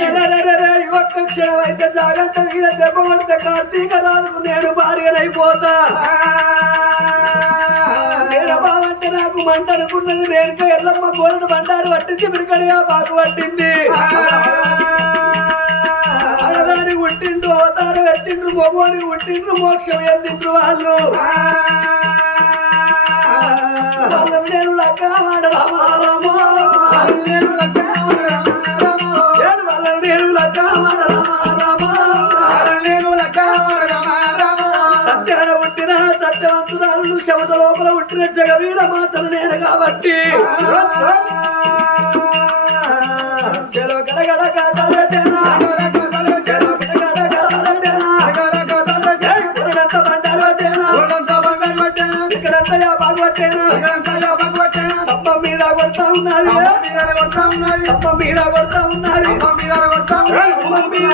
ఒక్క క్షణం అయితే జాగ్రత్త మీద కార్తీక రాజుకు నేను భార్యనైపోతా నేను బావంటే నాకు మంట అనుకున్నది రేణుక ఎల్లమ్మ గోడను బండారు పట్టించి మిరికడిగా బాగు పట్టింది ఆడదాని ఉట్టిండ్రు అవతారం ఎత్తిండ్రు మగోనికి ఉట్టిండ్రు మోక్షం ఎత్తిండ్రు వాళ్ళు నేను లగ్గామాడ రామారామో. నేను వాళ్ళని సత్యవంతురాలు శవత లోపల పుట్టిన జగవీర మాతలు నేను కాబట్టి. చెలో గడగడ ఉన్నారు తప్ప మీద కొడతా ఉన్నారు తమ్మ మీద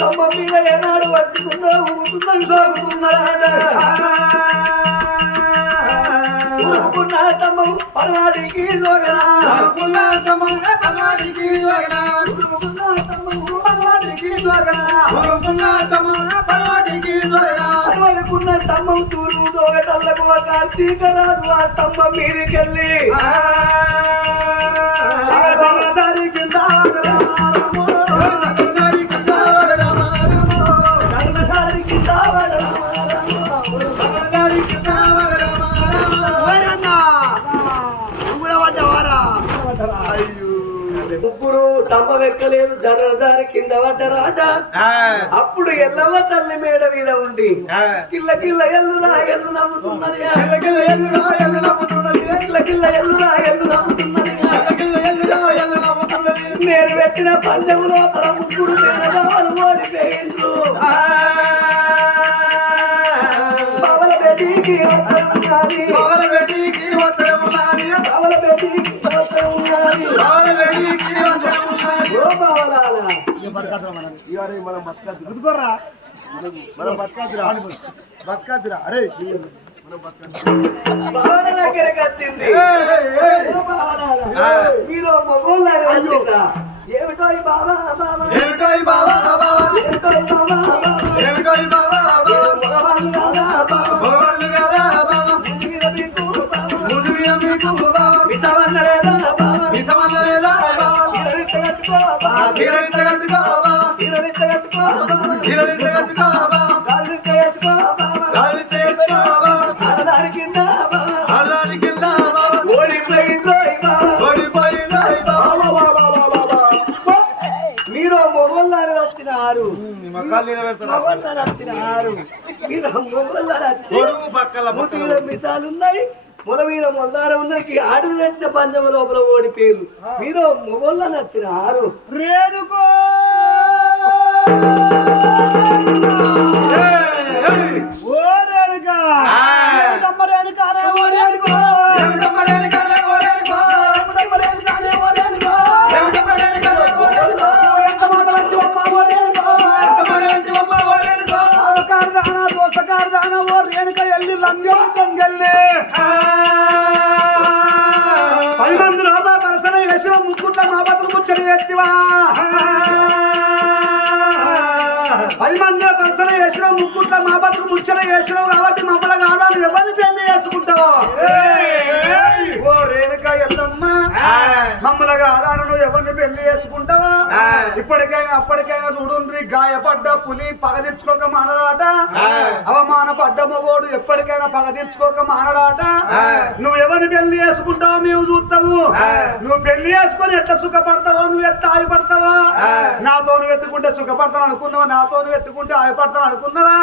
తమ్మ మీద ఏనాడు పట్టుకుందో ఊగుతుందని సాగుతున్నారా తమ్మ పరవాడికి జోగనా? తమ్మ పరవాడికి జోగనా? పరవాడుకున్న స్తంభం తూరు దోగటల్లకు ఒక కార్తీక రాజు ఆ స్తంభం మీదికెళ్ళి. కింద ముగ్గురు తమ్మ వెక్కలేదు జర్రజారి కింద పడ్డరాట అప్పుడు ఎల్లవ తల్లి మేడ మీద ఉండి కిల్ల కిల్ల ఎల్లురా ఎల్లు నమ్ముతున్నది కిల్ల కిల్ల ఎల్లురా ఎల్లు నమ్ముతున్నది నేను పెట్టిన పందెంలో తన ముగ్గురు తినదాలు ఓడిపోయిండ్రు. పవల బెదికి ఉన్నది పవల బెదికి మనం బతకాదురా బతకాదురా అరే భావన దగ్గరకు వచ్చింది ఓ భావనాల. మీరు మగోళ్ళని వచ్చిందా ఏమిటో బాబా బాబా? ఏమిటో బావా ఏమిటో బాబా బాబా? ఏమిటో బాబా భగవాన్లు మిసాలు ఉన్నాయి మొల మీద మొలదార ఉన్నది. ఆడు పెట్టిన పంచమ లోపల ఓడిపోయారు మీరు మొగోళ్ళని వచ్చినారు రేణుకో! ఓ దర్శన వేసిన మా బతుకు ముచ్చట చేసినావు కాదాను నువ్వు ఎవరిని పెళ్ళి చేసుకుంటావా? ఇప్పటికైనా అప్పటికైనా చూడుండ్రి గాయపడ్డ పులి పగ తెచ్చుకోక మానడాట అవమాన పడ్డ మొగోడు ఎప్పటికైనా పగ తెచ్చుకోక మానడాట నువ్వు ఎవరిని పెళ్ళి చేసుకుంటావో మేము చూస్తాము. నువ్వు పెళ్ళి చేసుకొని ఎట్లా సుఖపడతావో నువ్వు ఎట్లా ఆయుపడతావా? నాతో పెట్టుకుంటే సుఖపడతాను అనుకున్నావా? నాతో పెట్టుకుంటే ఆయుపడతాను అనుకున్నావా?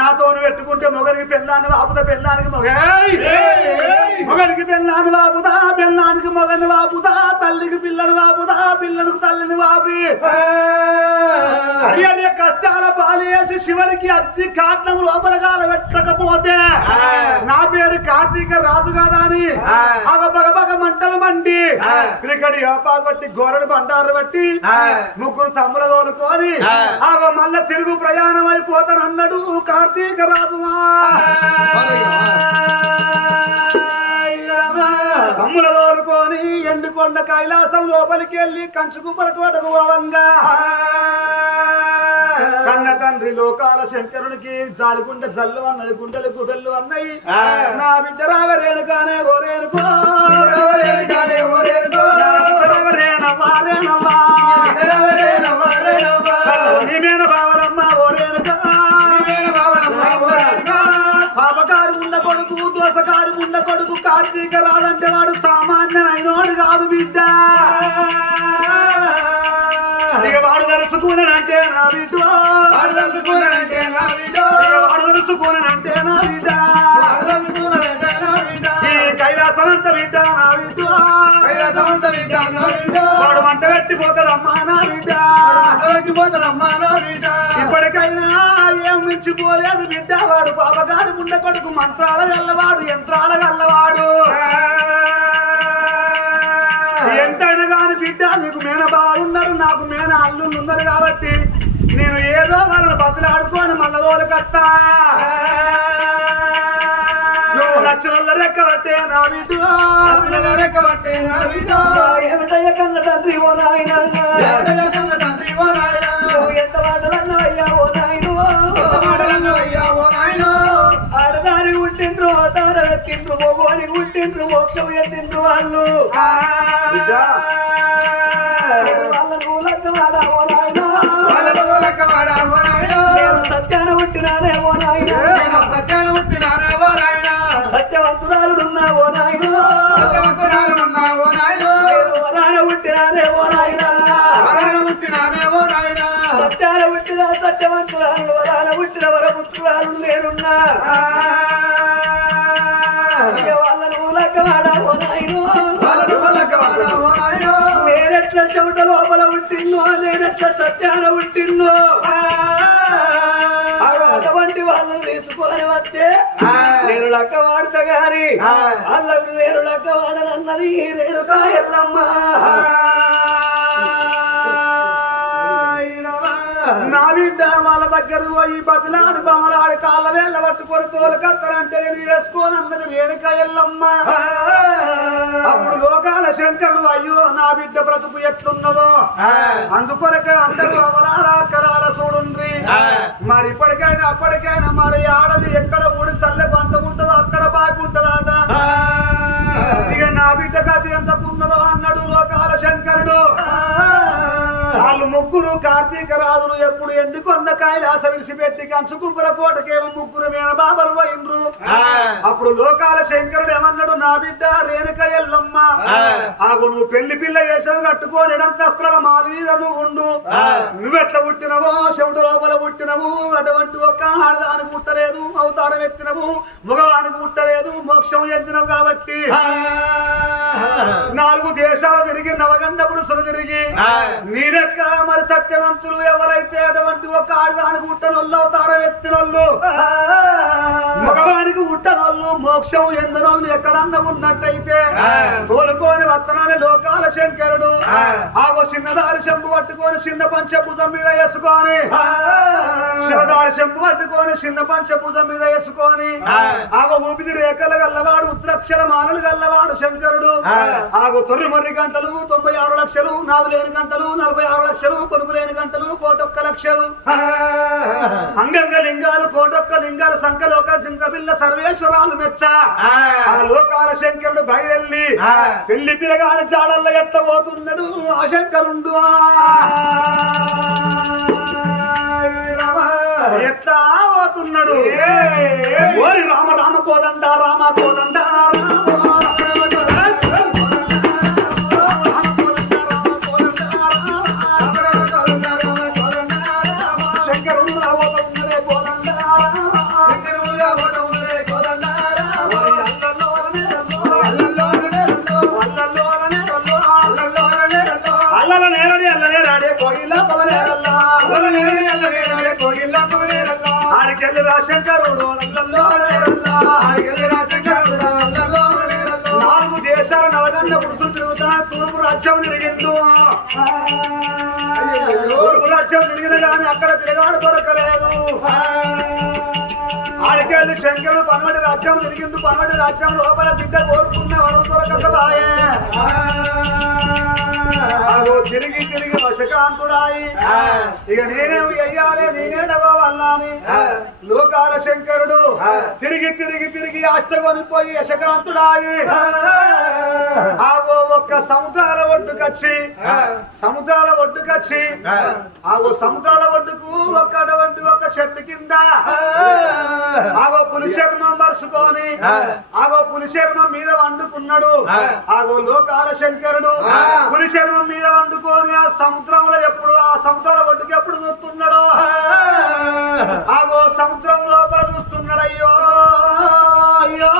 నాతో పెట్టుకుంటే మొగనికి పెళ్ళాన్ని వాపుతా పెళ్ళానికి మొగ? మొగనికి పెళ్ళాన్ని వాపుతా పెళ్ళాన్ని మగవానికి మగని వాపుదా తల్లికి పిల్లని వాపుదా పిల్లలకు తల్లిని వాపి అరి అరి కష్టాల పాలేసి శివునికి అగ్ని కాట్నం లోపల కాల పెట్టకపోతే నా పేరు కార్తీక రాజు కాదా అని? అగ పగ పగ మంటలు మండి క్రికెట్ యాపా కొట్టి గోరడు బండారు బట్టి ముగ్గురు తమ్ముల తోలుకొని ఆగ మళ్ళా తిరుగు ప్రయాణం అయిపోతాను అన్నాడు కార్తీక రాజు. ఎండుకొండ కైలాసం లోపలికి వెళ్ళి కంచుకు పలకోటకు అవంగా. కన్న తండ్రి లోకాల శంకరునికి జాలిగుండ జల్లు అన్నది గుండెలు గుబెల్లు అన్నయి. నా బిడ్డ రావరేనుగానే ఓరేనుకో. రావరేనుగానే ఓరేనుకో. రావరేనవ్వా, రేనవ్వా. నీ మీద బావరమ్మ ఓరేనుగా పాపకారు ఉన్న కొడుకు దోసకారు ఉన్న కొడుకు కార్తీక రాదంటే వాడు నడుచుకున్నానంటే నా బిడ్డ. వాడు నడుచుకున్నానంటే నా బిడ్డ. వాడు నడుచుకున్నానంటే నా బిడ్డ. ఈ కైలాసమంత బిడ్డ నా బిడ్డ. వాడు మంట పెట్టిపోతాడమ్మా నా బిడ్డ. పెట్టిపోతాడమ్మా నా బిడ్డ. ఇప్పటికైనా ఏం మించిపోలేదు బిడ్డ. వాడు పాపగారు ముండ కొడుకు మంత్రాల గల్లవాడు యంత్రాల గల్లవాడు అల్లుళ్ళు ఉన్నారు కాబట్టి నేను ఏదో వాళ్ళని బతులాడుకొని మల్లదోలకత్తా నువ్వు లక్షల రెక్కబట్టే నా బిడ్డ రెక్కబట్టే నా విటో. మోగోని పుట్టిండ్రు మోక్షం ఎత్తిండ్రు వాళ్ళు. లగ్గమాడా ఓ నాయనా నేను సత్యాన పుట్టినానే ఓ నాయనా సత్యవంతురాలున్నా ఓ నాయనా నేను వరాన పుట్టినానే ఓ నాయనా సత్యాన పుట్టిన సత్యవంతురాలు వరాన పుట్టిన వరపుత్రురాలు నేనున్నా. నేనెట్ల చెమట లోపల పుట్టిన్నో? నేనెట్ల సత్యాన పుట్టిన్నో? అటువంటి వాళ్ళని తీసుకొని వస్తే నేను లక్క వాడతా గాని వాళ్ళకు నేను లక్క వాడనన్నది రేణుకా ఎల్లమ్మ. వాళ్ళ దగ్గర పోయి బతిలాడు బమలాడు కాళ్ళ వేళ్ళ పట్టుకొని తోలకత్తరంటే నేను వేసుకోని అన్నది వేడుక ఎల్లమ్మ. అప్పుడు లోకాల శంకరుడు అయ్యో నా బిడ్డ బ్రతుకు ఎట్లున్నదో? అందుకొరకే అందరూ అవలాల కరాల చూడుండ్రి మరి ఇప్పటికైనా అప్పటికైనా మరి ఆడది ఎక్కడ ముగ్గురు కార్తీక రాజులు ఎప్పుడు ఎండుకొండ కైలాస విడిచిపెట్టి కంచు కుప్పల కోటకేమో ముగ్గురు మీద బాబలు పోయిండ్రు అప్పుడు లోకాల శంకరుడు ఏమన్నాడు? నా బిడ్డ రేణుక ఎల్లమ్మ. ఆగు నువ్వు పెళ్ళి పిల్ల వేషం కట్టుకొని ఎడంతస్త్రాల మాది మీద నువ్వు ఉండు. నువ్వెట్లా పుట్టినవో చెవుడు లోపల పుట్టినవు అటువంటి ఒక్క ఆడదానికి పుట్టలేదు అవతారం ఎత్తినవు మగవానికి పుట్టలేదు మోక్షం ఎత్తినవు కాబట్టి. నాలుగు దేశాలు తిరిగి నవగండ పురుషులు తిరిగి నీ లెక్క మరి సత్యవంతులు ఎవరైతే అటువంటి ఒక ఆడదానికి ఉట్టనోళ్ళు అవతారం ఎత్తినోళ్ళు. మగవానికి ఉట్టనోళ్ళు మోక్షం ఎందనోళ్ళు ఎక్కడన్నా ఉన్నట్టయితే కోలుకోని వత్తనాన్ని లోకాల శంకరుడు. ఆగో చిన్నదారి చెంపు పట్టుకొని చిన్న పంచభుజం మీద వేసుకొని. శివదారి చెంపు పట్టుకొని చిన్న పంచభుజం మీద వేసుకొని. ఆగో ఊపిది రేఖలు గల్లవాడు ఉత్తరక్షల మానలు గల్లవాడు శంకరుడు. ఆగో తొర్రి మర్రి గంటలు తొంభై ఆరు లక్షలు నాదు లేని గంటలు నలభై ఆరు లక్షలు కొనుగు లేని గంటలు కోటొక్క లక్షలు. అంగంగ లింగాలు కోటొక్క లింగాలు సంఖలోక బిల్ల సర్వేశ్వరాలు మెచ్చ. ఆ. లోకాల శంకరుడు బయలెల్లి. పెళ్ళి పిల్లగాని చాడల్ల ఎట్ట పోతున్నాడు? ఆ శంకరుండు. ఎట్లా పోతున్నాడు? ఓరి రామ రామ కోదండ రామ కోదండ రాజ్యం తిరిగిండు తూర్పు రాజ్యం తిరిగిన కానీ అక్కడ పిల్లగాడు దొరకలేదు. ఆడికెళ్ళి శంకరుడు పనవడి రాజ్యం తిరిగిండు పనవడి రాజ్యం లోపల బిడ్డ కోరుకున్న వరం దొరకకబాయే ఆగో తిరిగి తిరిగి వశకాంతుడాయి. ఇక నేనేం నేనే డబ్బా వల్లాని లోకాల శంకరుడు తిరిగి తిరిగి తిరిగి అష్టగొనిపోయి యశకాంతుడాయి. ఆగో ఒక్క సముద్రాల ఒడ్డుకొచ్చి సముద్రాల ఒడ్డుకొచ్చి ఆగో సముద్రాల ఒడ్డుకు ఒక్క అటువంటి ఒక చెట్టు కింద ఆగో పులి చర్మం పరుచుకొని ఆగో పులి చర్మం మీద వండుకున్నాడు. ఆగో లోకాల శంకరుడు పులి చర్మం మీద వండుకొని ఆ సముద్రంలో ఎప్పుడు ఆ సముద్రాల ఒడ్డుకు ఎప్పుడు చూస్తున్నాడు? ఆ. సముద్రం లోపల చూస్తున్నాడయ్యో అయ్యో.